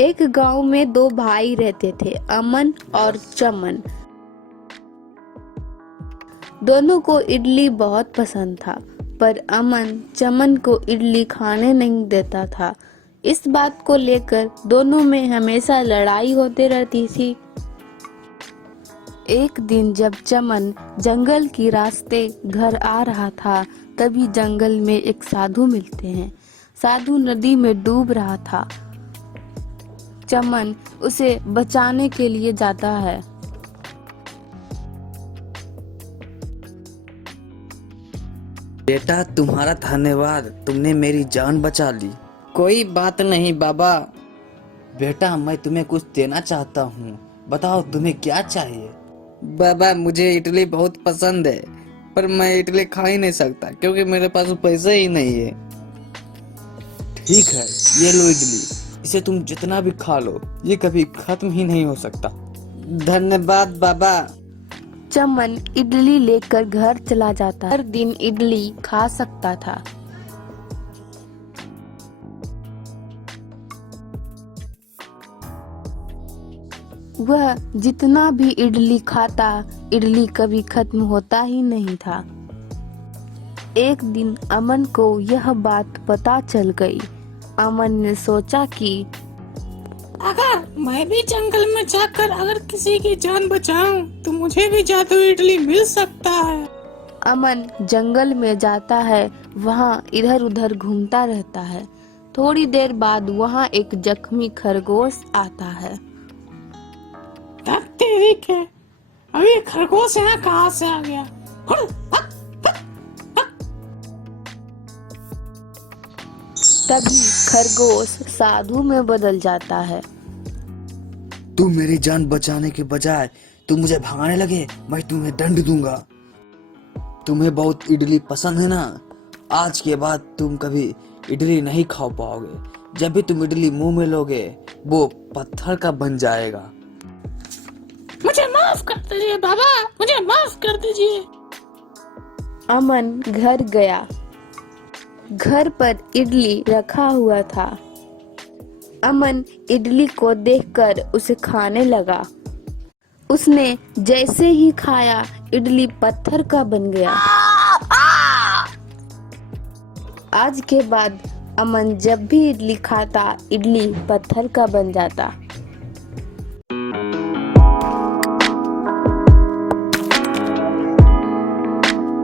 एक गांव में दो भाई रहते थे, अमन और चमन। दोनों को इडली बहुत पसंद था, पर अमन चमन को इडली खाने नहीं देता था। इस बात को लेकर दोनों में हमेशा लड़ाई होती रहती थी। एक दिन जब चमन जंगल के रास्ते घर आ रहा था, तभी जंगल में एक साधु मिलते हैं। साधु नदी में डूब रहा था। चमन उसे बचाने के लिए जाता है। बेटा, तुम्हारा धन्यवाद, तुमने मेरी जान बचा ली। कोई बात नहीं बाबा। बेटा, मैं तुम्हें कुछ देना चाहता हूँ, बताओ तुम्हें क्या चाहिए। बाबा, मुझे इडली बहुत पसंद है, पर मैं इडली खा ही नहीं सकता क्योंकि मेरे पास पैसे ही नहीं है। ठीक है, ये लो इडली, इसे तुम जितना भी खा लो, ये कभी खत्म ही नहीं हो सकता। धन्यवाद बाबा। चमन इडली लेकर घर चला जाता। हर दिन इडली खा सकता था। वह जितना भी इडली खाता, इडली कभी खत्म होता ही नहीं था। एक दिन अमन को यह बात पता चल गई। अमन ने सोचा कि अगर मैं भी जंगल में जाकर अगर किसी की जान बचाऊं, तो मुझे भी जादुई इडली मिल सकता है। अमन जंगल में जाता है। वहाँ इधर उधर घूमता रहता है। थोड़ी देर बाद वहाँ एक जख्मी खरगोश आता है। तेरी के अब ये खरगोश यहाँ कहाँ से आ गया? तभी खरगोश साधु में बदल जाता है। तुम मेरी जान बचाने के बजाय तुम मुझे भगाने लगे, मैं तुम्हें दंड दूंगा। तुम्हें बहुत इडली पसंद है ना? आज के बाद तुम कभी इडली नहीं खा पाओगे। जब भी तुम इडली मुंह में लोगे, वो पत्थर का बन जाएगा। मुझे माफ कर दीजिए बाबा, मुझे माफ कर दीजिए। अमन घर गया। घर पर इडली रखा हुआ था। अमन इडली को देखकर उसे खाने लगा। उसने जैसे ही खाया, इडली पत्थर का बन गया। आज के बाद अमन जब भी इडली खाता, इडली पत्थर का बन जाता।